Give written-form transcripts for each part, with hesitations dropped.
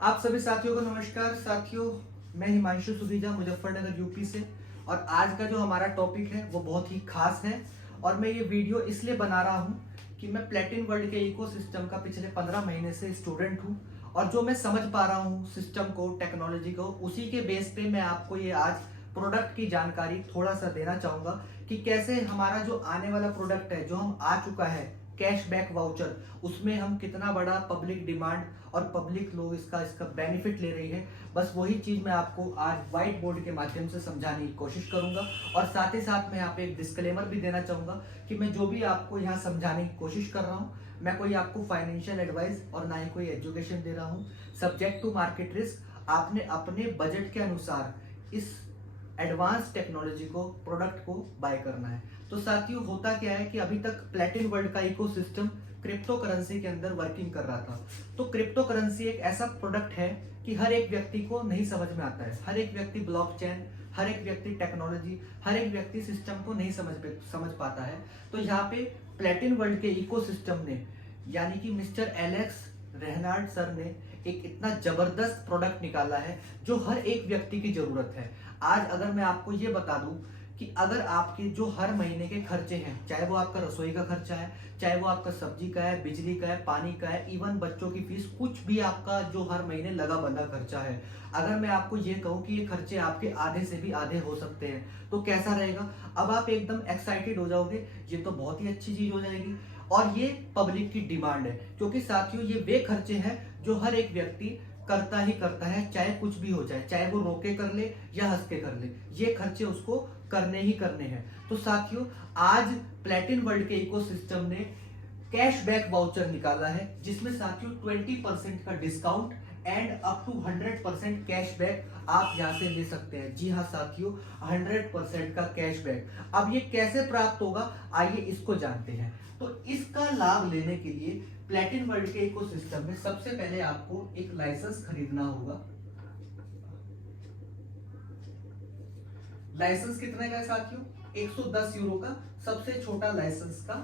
आप सभी साथियों को नमस्कार। साथियों, मैं हिमांशु सुधीजा मुजफ्फरनगर यूपी से। और आज का जो हमारा टॉपिक है वो बहुत ही खास है। और मैं ये वीडियो इसलिए बना रहा हूँ कि मैं प्लेटिन वर्ल्ड के इकोसिस्टम का पिछले 15 महीने से स्टूडेंट हूँ। और जो मैं समझ पा रहा हूँ सिस्टम को, टेक्नोलॉजी को, उसी के बेस पे मैं आपको ये आज प्रोडक्ट की जानकारी थोड़ा सा देना चाहूँगा कि कैसे हमारा जो आने वाला प्रोडक्ट है, जो हम आ चुका है कैशबैक वाउचर, उसमें हम कितना बड़ा पब्लिक डिमांड और पब्लिक लोग इसका बेनिफिट ले रही है। बस वही चीज मैं आपको आज व्हाइट बोर्ड के माध्यम से समझाने की कोशिश करूंगा। और साथ ही साथ मैं यहाँ पे एक डिस्क्लेमर भी देना चाहूंगा कि मैं जो भी आपको यहाँ समझाने की कोशिश कर रहा हूँ, मैं कोई आपको फाइनेंशियल एडवाइस और ना ही कोई एजुकेशन दे रहा हूँ। सब्जेक्ट टू मार्केट रिस्क, आपने अपने बजट के अनुसार इस एडवांस टेक्नोलॉजी को, प्रोडक्ट को बाय करना है। तो साथियों, होता क्या है कि अभी तक प्लेटिन वर्ल्ड का इकोसिस्टम क्रिप्टो करेंसी के अंदर वर्किंग कर रहा था। तो क्रिप्टो करेंसी एक ऐसा प्रोडक्ट है कि हर एक व्यक्ति को नहीं समझ में आता है। हर एक व्यक्ति ब्लॉकचेन, हर एक व्यक्ति टेक्नोलॉजी, हर एक व्यक्ति सिस्टम को नहीं समझ पाता है। तो यहाँ पे प्लेटिन वर्ल्ड के इकोसिस्टम ने, यानी कि मिस्टर एलेक्स रेहनार्ड सर ने एक इतना जबरदस्त प्रोडक्ट निकाला है जो हर एक व्यक्ति की जरूरत है। आज अगर मैं आपको ये बता दूं कि अगर आपके जो हर महीने के खर्चे हैं, चाहे वो आपका रसोई का खर्चा है, चाहे वो आपका सब्जी का है, बिजली का है, पानी का है, इवन बच्चों की फीस, कुछ भी आपका जो हर महीने लगा बंधा खर्चा है, अगर मैं आपको ये कहूँ कि ये खर्चे आपके आधे से भी आधे हो सकते हैं, तो कैसा रहेगा? अब आप एकदम एक्साइटेड हो जाओगे, ये तो बहुत ही अच्छी चीज हो जाएगी। और ये पब्लिक की डिमांड है, क्योंकि साथियों ये वे खर्चे हैं जो हर एक व्यक्ति करता ही करता है, चाहे कुछ भी हो जाए, चाहे वो रोके कर ले या हंस के कर ले, ये खर्चे उसको करने ही करने हैं। तो साथियों, आज प्लेटिन वर्ल्ड के इकोसिस्टम ने कैशबैक वाउचर निकाला है, जिसमें साथियों 20% का discount and up to 100% cashback आप यहां से ले सकते हैं। जी हाँ साथियों, 100% का कैशबैक। अब ये कैसे प्राप्त होगा, आइए इसको जानते हैं। तो इसका लाभ लेने के लिए प्लेटिन वर्ल्ड के इकोसिस्टम में सबसे पहले आपको एक लाइसेंस खरीदना होगा। लाइसेंस कितने का है साथियों? 110 यूरो का सबसे छोटा लाइसेंस का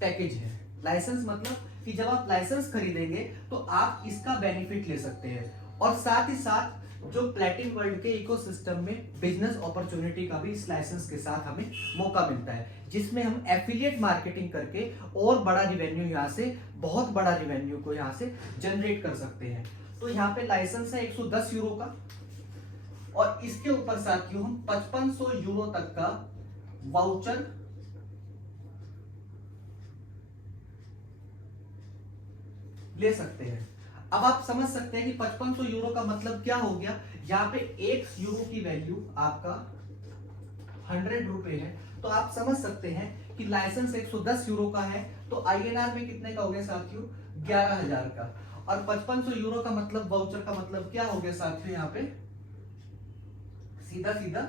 पैकेज है। लाइसेंस मतलब कि जब आप लाइसेंस खरीदेंगे तो आप इसका बेनिफिट ले सकते हैं। और साथ ही साथ जो प्लेटिन वर्ल्ड के इकोसिस्टम में बिजनेस अपॉर्चुनिटी का भी इस लाइसेंस के साथ हमें मौका मिलता है, जिसमें हम एफिलिएट मार्केटिंग करके और बड़ा रिवेन्यू, यहाँ से बहुत बड़ा रिवेन्यू को यहाँ से जनरेट कर सकते हैं। तो यहाँ पे लाइसेंस है 110 यूरो का, और इसके ऊपर साथियों हम 5500 यूरो तक का वाउचर ले सकते हैं। अब आप समझ सकते हैं कि 5500 यूरो का मतलब क्या हो गया। यहाँ पे 1 यूरो की वैल्यू आपका 100 रुपए है। तो आप समझ सकते हैं कि लाइसेंस 110 यूरो का है, तो आईएनआर में कितने का हो गया साथियों? 11,000 का। और 5500 यूरो का मतलब, वाउचर का मतलब क्या हो गया साथियों? यहाँ पे सीधा सीधा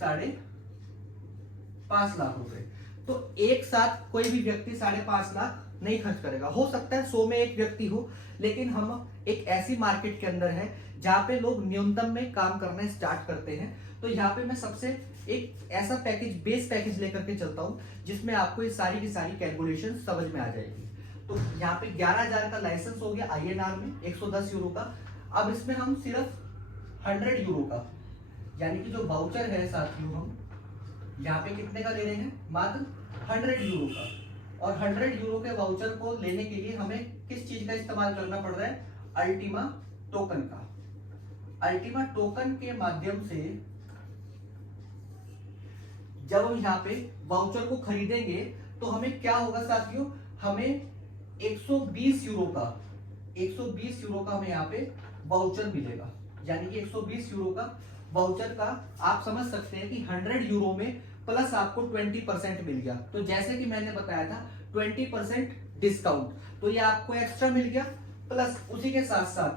5.5 लाख रुपए। तो एक साथ कोई भी व्यक्ति 5.5 लाख नहीं खर्च करेगा। हो सकता है 100 में एक व्यक्ति हो, लेकिन हम एक ऐसी मार्केट के अंदर है जहां पे लोग न्यूनतम में काम करना स्टार्ट करते हैं। तो यहाँ पे मैं सबसे एक ऐसा पैकेज, बेस पैकेज लेकर के चलता हूं जिसमें आपको ये सारी की सारी कैलकुलेशन समझ में आ जाएगी। तो यहाँ पे 11,000 का लाइसेंस हो गया आईएनआर में, 110 यूरो का। अब इसमें हम सिर्फ 100 यूरो का, यानी कि जो वाउचर है साथियों, हम यहाँ पे कितने का ले रहे हैं? मात्र 100 यूरो का। और 100 यूरो के वाउचर को लेने के लिए हमें किस चीज का इस्तेमाल करना पड़ रहा है? अल्टीमा टोकन का। अल्टीमा टोकन के माध्यम से जब हम यहाँ पे वाउचर को खरीदेंगे तो हमें क्या होगा साथियों? हमें 120 यूरो का, 120 यूरो का हमें यहाँ पे वाउचर मिलेगा। यानी कि 120 यूरो का वाउचर का आप समझ सकते हैं कि 100 यूरो में प्लस आपको 20% मिल गया। तो जैसे कि मैंने बताया था 20% डिस्काउंट, तो ये आपको एक्स्ट्रा मिल गया। प्लस उसी के साथ साथ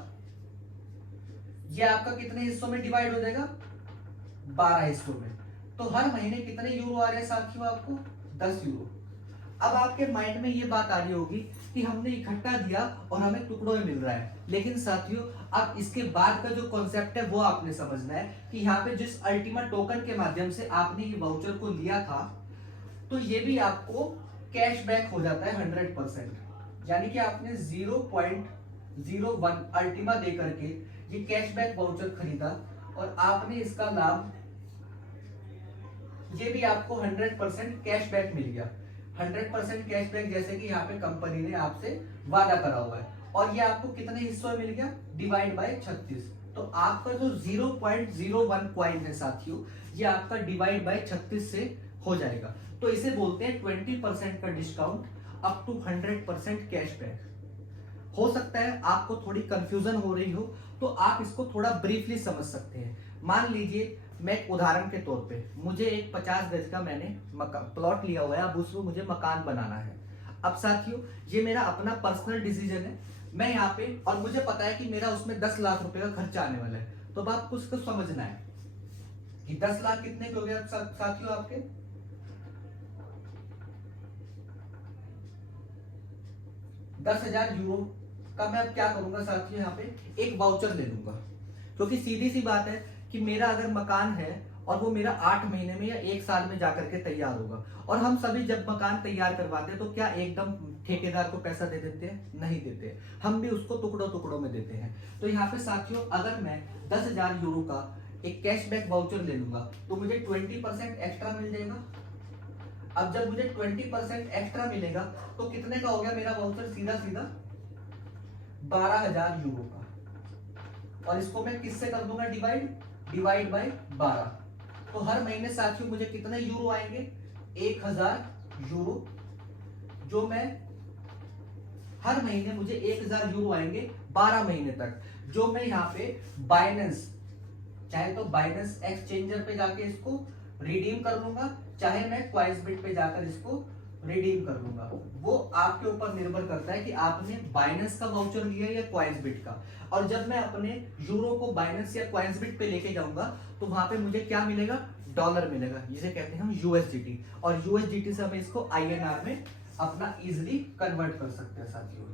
ये आपका कितने हिस्सों में डिवाइड हो जाएगा? 12 हिस्सों में। तो हर महीने कितने यूरो आ रहे हैं साथियों आपको? 10 यूरो। अब आपके माइंड में ये बात आ रही होगी कि हमने इकट्ठा दिया और हमें टुकड़ों में मिल रहा है। लेकिन साथियों, अब इसके बाद का जो कॉन्सेप्ट है वो आपने समझना है कि यहाँ पे जिस अल्टीमेट टोकन के माध्यम से आपने ये वाउचर को लिया था, तो ये भी आपको कैशबैक हो जाता है 100%। यानी कि आपने 0.01 अल्टीमा दे करके ये कैशबैक वाउचर खरीदा और आपने इसका लाभ, ये भी आपको 100% कैशबैक मिल गया। 100% कैशबैक जैसे कि यहाँ पे कंपनी ने आपसे वादा करा हुआ है, और ये आपको कितने हिस्सों में मिल गया, डिवाइड बाय 36। तो आपका जो 0.01 कॉइन है साथियों, ये आपका डिवाइड बाय 36 से हो जाएगा। तो इसे बोलते हैं 20% का डिस्काउंट अप टू 100% कैशबैक। हो सकता है आपको थोड़ी कंफ्यूजन हो रही हो, तो आप इसको थोड़ा ब्रीफली समझ सकते हैं। मान लीजिए मैं एक उदाहरण के तौर पे, मुझे एक 50 गज का मैंने प्लॉट लिया हुआ है, अब उसमें मुझे मकान बनाना है। अब साथियों ये मेरा अपना पर्सनल डिसीजन है, मैं यहाँ पे, और मुझे पता है कि मेरा उसमें 10 लाख रुपए का खर्चा आने वाला है। तो अब आपको उसको समझना है कि 10 लाख कितने के हो गए साथियों, आपके 10,000 यूरो का मैं अब क्या करूंगा साथियों, यहाँ पे एक वाउचर ले लूंगा। क्योंकि सीधी सी बात है कि मेरा अगर मकान है और वो मेरा 8 महीने में या 1 साल में जाकर के तैयार होगा, और हम सभी जब मकान तैयार करवाते हैं तो क्या एकदम ठेकेदार को पैसा दे देते हैं? नहीं देते, हम भी उसको टुकड़ों टुकड़ों में देते हैं। तो यहाँ पे साथियों अगर मैं 10,000 यूरो का एक कैशबैक वाउचर ले लूंगा तो मुझे 20% एक्स्ट्रा मिल जाएगा। अब जब मुझे 20% एक्स्ट्रा मिलेगा तो कितने का हो गया मेरा वाउचर, सीधा सीधा 12,000 यूरो का। और इसको मैं किससे कर दूंगा, डिवाइड बाय 12। तो हर महीने साथियों मुझे कितने यूरो आएंगे, 1,000 यूरो। जो मैं हर महीने मुझे 1,000 यूरो आएंगे 12 महीने तक, जो मैं यहाँ पे बाइनेंस, चाहे तो बाइनेंस एक्सचेंजर पे जाके इसको रिडीम कर लूंगा, चाहे मैं क्वाइसबिट पे जाकर इसको रिडीम कर लूंगा। वो आपके ऊपर निर्भर करता है कि आपने बाइनेंस का वाउचर लिया या क्वाइसबिट का। और जब मैं अपने यूरो को बाइनेंस या क्वाइसबिट पे लेके जाऊंगा तो वहां पे मुझे क्या मिलेगा, डॉलर मिलेगा, जिसे कहते हैं हम यूएसडीटी। और यूएसडीटी से हम इसको आईएनआर में अपना इजिली कन्वर्ट कर सकते हैं साथियों।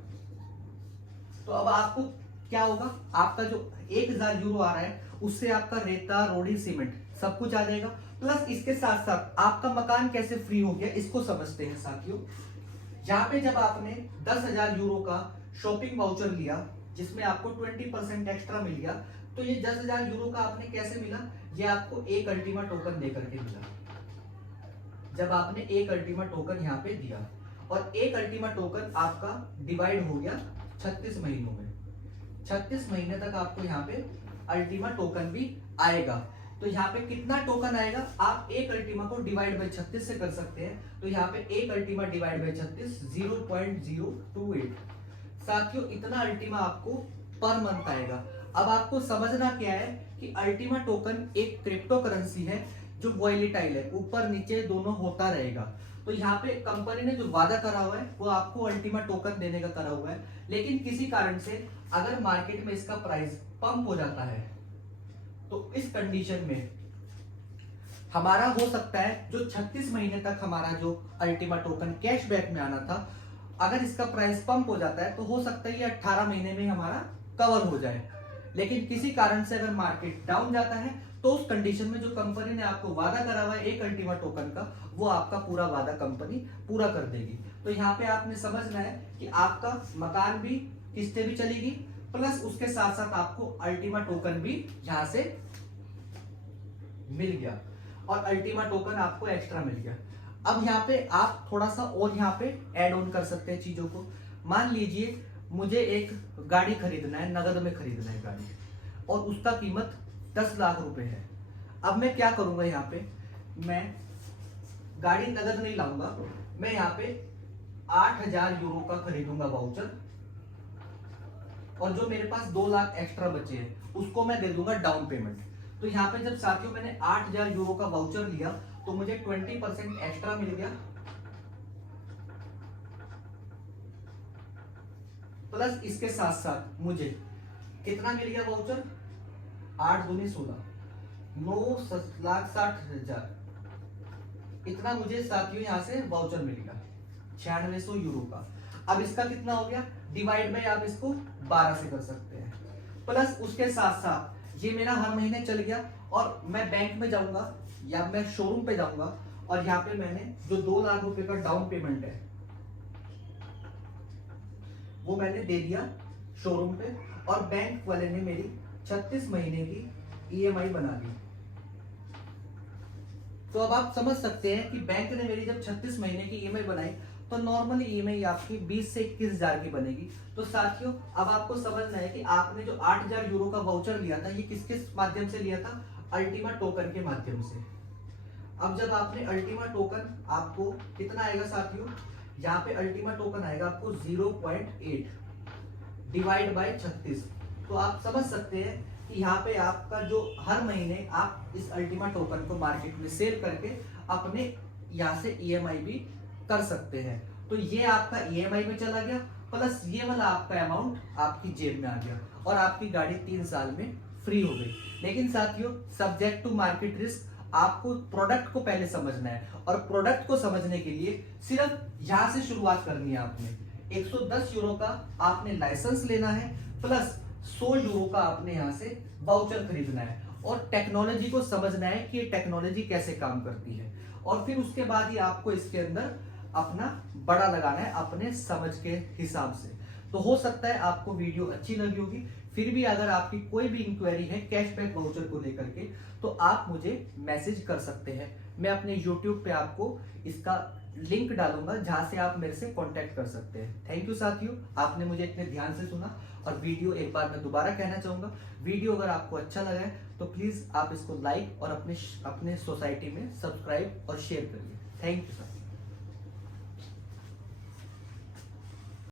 तो अब आपको क्या होगा, आपका जो 1,000 यूरो आ रहा है उससे आपका रेता, रोड़ी, सीमेंट सब कुछ आ जाएगा। प्लस इसके साथ साथ आपका मकान कैसे फ्री हो गया इसको समझते हैं साथियों। यहाँ पे जब आपने 10,000 यूरो का शॉपिंग वाउचर लिया जिसमें आपको 20% एक्स्ट्रा मिल गया, तो ये 10,000 यूरो का आपने कैसे मिला, ये आपको एक अल्टीमा टोकन देकर के मिला। जब आपने एक अल्टीमा टोकन यहाँ पे दिया, और एक अल्टीमा टोकन आपका डिवाइड हो गया 36 महीनों में। 36 महीने तक आपको यहाँ पे अल्टीमा टोकन भी आएगा। तो यहाँ पे कितना टोकन आएगा, आप एक अल्टीमा को डिवाइड बाय 36 से कर सकते हैं। तो यहाँ पे एक अल्टीमा डिवाइड बाय 36 0.028। साथियों इतना अल्टीमा आपको पर मंथ आएगा। अब आपको समझना क्या है कि अल्टीमा टोकन एक क्रिप्टो करेंसी है जो वॉलेटाइल है, ऊपर नीचे दोनों होता रहेगा। तो यहाँ पे कंपनी ने जो वादा करा हुआ है वो आपको अल्टीमा टोकन देने का करा हुआ है, लेकिन किसी कारण से अगर मार्केट में इसका प्राइस पंप हो जाता है तो इस कंडीशन में हमारा हो सकता है जो 36 महीने तक हमारा जो अल्टीमा टोकन कैशबैक में आना था, अगर इसका प्राइस पंप हो जाता है तो हो सकता है ये 18 महीने में हमारा कवर हो जाए। लेकिन किसी कारण से अगर मार्केट डाउन जाता है तो उस कंडीशन में जो कंपनी ने आपको वादा करा हुआ है एक अल्टीमा टोकन का, वो आपका पूरा वादा कंपनी पूरा कर देगी। तो यहाँ पे आपने समझना है कि आपका मकान भी, किस्तें भी चलेगी, प्लस उसके साथ साथ आपको अल्टीमा टोकन भी यहां से मिल गया, और अल्टीमा टोकन आपको एक्स्ट्रा मिल गया। अब यहाँ पे आप थोड़ा सा और यहाँ पे ऐड ऑन कर सकते हैं चीजों को। मान लीजिए मुझे एक गाड़ी खरीदना है, नगद में खरीदना है गाड़ी, और उसका कीमत 10 लाख रुपए है। अब मैं क्या करूंगा, यहाँ पे मैं गाड़ी नगद नहीं लाऊंगा, मैं यहाँ पे 8,000 यूरो का खरीदूंगा वाउचर, और जो मेरे पास 2 लाख एक्स्ट्रा बचे हैं उसको मैं दे दूंगा डाउन पेमेंट। तो यहाँ पे जब साथियों मैंने 8,000 यूरो का वाउचर लिया तो मुझे 20% एक्स्ट्रा मिल गया, प्लस इसके साथ साथ मुझे कितना मिल गया वाउचर, 8 दूनी 16, 9,60,000, इतना मुझे साथियों यहाँ से वाउचर मिल गया 9600 यूरो का। अब इसका कितना हो गया, डिवाइड में आप इसको 12 से कर सकते हैं, प्लस उसके साथ साथ ये मेरा हर महीने चल गया, और मैं बैंक में जाऊंगा या मैं शोरूम पे जाऊंगा, और यहाँ पे मैंने जो 2 लाख रुपए का डाउन पेमेंट है वो मैंने दे दिया शोरूम पे, और बैंक वाले ने मेरी 36 महीने की ईएमआई बना दी। तो अब आप समझ सकते हैं कि बैंक ने मेरी जब 36 महीने की ईएमआई बनाई तो नॉर्मली ईएमआई आपकी 20 से 21 हजार की बनेगी। तो साथियों अब आपको समझना है कि आपने जो 8,000 यूरो का वाउचर लिया था ये किस किस माध्यम से लिया था, अल्टीमा टोकन के माध्यम से। अब जब आपने अल्टीमा टोकन, आपको कितना आएगा साथियों, यहाँ पे अल्टीमा टोकन आएगा आपको 0.8 डिवाइड बाय 36। तो आप समझ सकते हैं कि यहाँ पे आपका जो हर महीने आप इस अल्टीमा टोकन को मार्केट में सेल करके अपने यहाँ से ईएमआई भी कर सकते हैं। तो ये आपका ईएमआई में चला गया, प्लस ये वाला आपका अमाउंट आपकी जेब में आ गया और आपकी गाड़ी 3 साल में फ्री हो गई। लेकिन साथियों सब्जेक्ट टू मार्केट रिस्क, आपको प्रोडक्ट को पहले समझना है, और प्रोडक्ट को समझने के लिए सिर्फ यहां से शुरुआत करनी है। आपने 110 यूरो का आपने लाइसेंस लेना है, प्लस 100 यूरो का आपने यहां से वाउचर खरीदना है, और टेक्नोलॉजी को समझना है कि ये टेक्नोलॉजी कैसे काम करती है, और फिर उसके बाद ही आपको इसके अंदर अपना बड़ा लगाना है अपने समझ के हिसाब से। तो हो सकता है आपको वीडियो अच्छी लगी होगी। फिर भी अगर आपकी कोई भी इंक्वायरी है कैशबैक वाउचर को लेकर के तो आप मुझे मैसेज कर सकते हैं। मैं अपने YouTube पे आपको इसका लिंक डालूंगा जहां से आप मेरे से कांटेक्ट कर सकते हैं। थैंक यू साथियों, आपने मुझे इतने ध्यान से सुना। और वीडियो एक बार मैं दोबारा कहना चाहूंगा, वीडियो अगर आपको अच्छा लगा है तो प्लीज आप इसको लाइक और अपने सोसाइटी में सब्सक्राइब और शेयर करिए। Thank you sir.